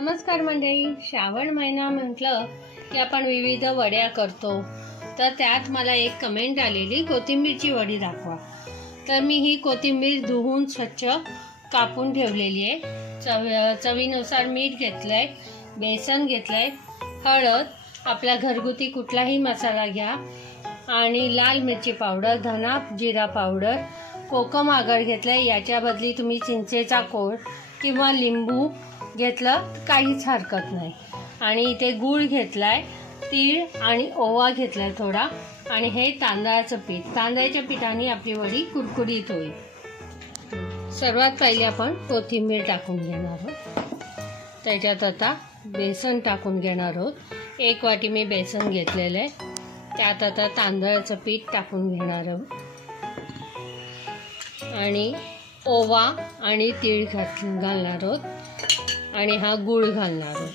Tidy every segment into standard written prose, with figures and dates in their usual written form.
नमस्कार मंडळी, श्रावण महिना म्हटलं की आपण विविध वड्या करतो. तर त्यात मला एक कमेंट आलेली, कोथिंबीरची वडी दाखवा. तर मी ही कोथिंबीर धुवून स्वच्छ कापून ठेवलेली आहे. चवीनुसार मीठ घेतलंय, बेसन घेतलंय, हळद, आपला घरगुती कुठलाही मसाला घ्या आणि लाल मिरची पावडर, धना जिरा पावडर, कोकम आगळ घेतलंय. याच्या बदली तुम्ही चिंचेचा कोळ किंवा लिंबू घेतलं तर काहीच हरकत नाही. आणि इथे गूळ घेतलाय, तीळ आणि ओवा घेतलाय थोडा, आणि हे तांदळाचं पीठ. तांदळाच्या पिठाने आपली वडी कुरकुरीत होईल. सर्वात पहिले आपण कोथिंबीर टाकून घेणार आहोत. त्याच्यात आता बेसन टाकून घेणार आहोत. 1 वाटी मी बेसन घेतलेलं आहे. त्यात आता तांदळाचं पीठ टाकून घेणार आहोत आणि ओवा आणि तीळ घालणार आहोत आणि हा गूळ घालणार आहोत.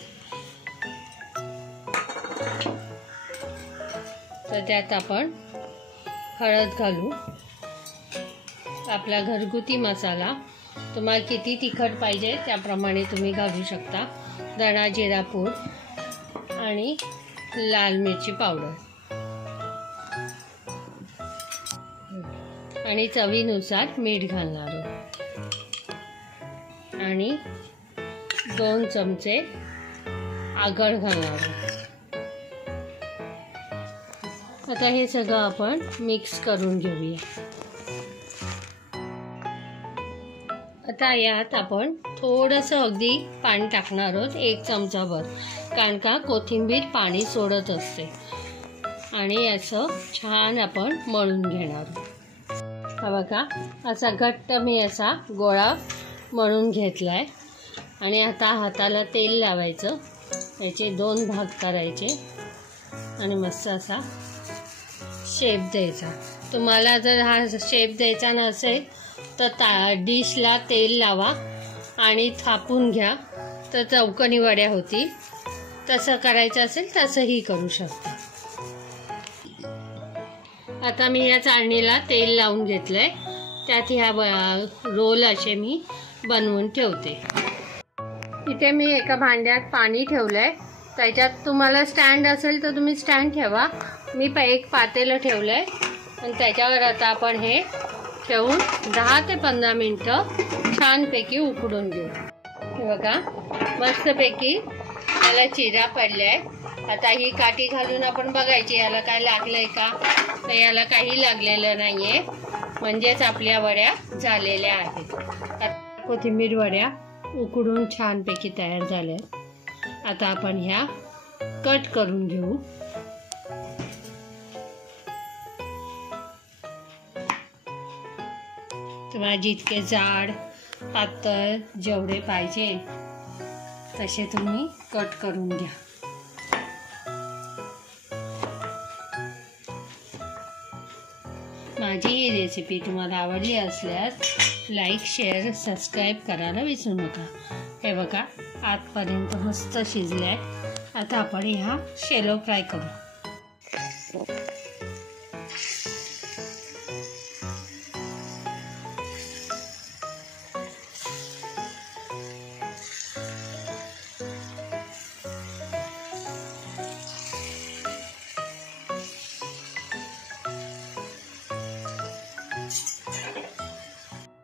तर त्यात आपण हळद घालू. आपला घरगुती मसाला, तुम्हाला किती तिखट पाहिजे त्याप्रमाणे तुम्ही घालू शकता. धना जिरा पूड आणि लाल मिरची पावडर आणि चवीनुसार मीठ घालणार आहोत आणि 2 चमचे आगळ घालणार आहोत. आता हे सगळं आपण मिक्स करून घेऊया. आता यात आपण थोडंसं अगदी पाणी टाकणार आहोत, 1 चमचाभर, कारण का कोथिंबीर पाणी सोडत असते. आणि याचं छान आपण मळून घेणार आहोत. हा बघा, असा घट्ट मी असा गोळा मळून घेतलाय. आणि आता हाताला तेल लावायचं, याचे 2 भाग करायचे आणि मस्त असा शेप द्यायचा. तुम्हाला जर हा शेप द्यायचा नसेल तर डिशला तेल लावा आणि थापून घ्या, तर चौकोनी वड्या होतील. तसं करायचं असेल तसंही करू शकता. आता मी या चाळणीला तेल लावून घेतलंय. त्यात ह्या रोल असे मी बनवून ठेवते. इथे मी एका भांड्यात पाणी ठेवलंय. त्याच्यात तुम्हाला स्टँड असेल तर तुम्ही स्टँड ठेवा. मी एक पातेलं ठेवलंय आणि त्याच्यावर आता आपण हे ठेवून 10 ते 15 मिनिटं छानपैकी उकडून घेऊ. हे बघा, मस्तपैकी याला चिरा पडलाय. आता ही काठी घालून आपण बघायची याला काय लागलंय का. तर याला काही लागलेलं नाहीये, म्हणजेच आपल्या वड्या झालेल्या आहेत. कोथिंबीर वड्या उकडून छानपैकी तयार झाल्या. आता आपण ह्या कट करून घेऊ. तुम्हाला जितके जाड पातळ जेवढे पाहिजे तसे तुम्ही कट करून घ्या. माझी ही रेसिपी तुम्हाला आवडली असल्यास लाईक, शेअर, सबस्क्राईब करायला विसरू नका. हे बघा, आतपर्यंत मस्त शिजलंय. आता आपण ह्या शॅलो फ्राय करू.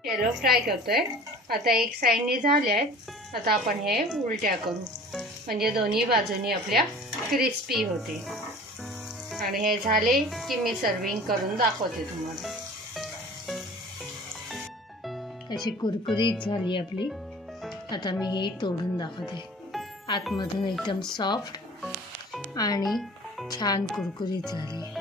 शॅलो फ्राय करतोय. आता एक साईडने झाले. आता आपण हे उलट्या करू, म्हणजे दोन्ही बाजूनी आपल्या क्रिस्पी होते. आणि हे झाले की मी सर्विंग करून दाखवते तुम्हाला. अशी कुरकुरीत झाली आपली. आता मी हे तोडून दाखवते. आतमधून एकदम सॉफ्ट आणि छान कुरकुरीत झाली.